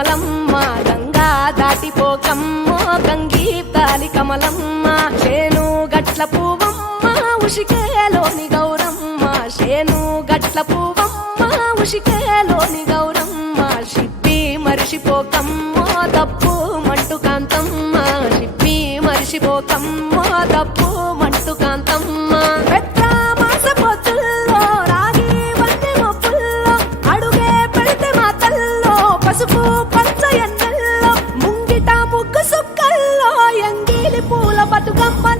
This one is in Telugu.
కమలమ్మ గంగా దాటిపోకమ్మ గంగీతాలి కమలమ్మ శేను గట్ల పువ్వమ్మ ఉషికేలోని గౌరమ్మ శేను గట్ల పువ్వమ్మ ఉషికేలోని గౌరమ్మ షిప్పి మరిషిపోకమ్మ తప్పు మంటు కాంతమ్మ షిప్పి మరిషిపోకమ్మ తప్పు మంటు కాంతమ్మ పెద్ద మాస పొత్తుల్లో రాగి వంటి మొప్పుల్లో అడుగే పెడితే మా తల్లో పసుపు పచ్చ ఎన్నెల్లో ముంగిట ముగ్గు సుక్కల్లో ఎంగిలి పూల బతుకమ్మ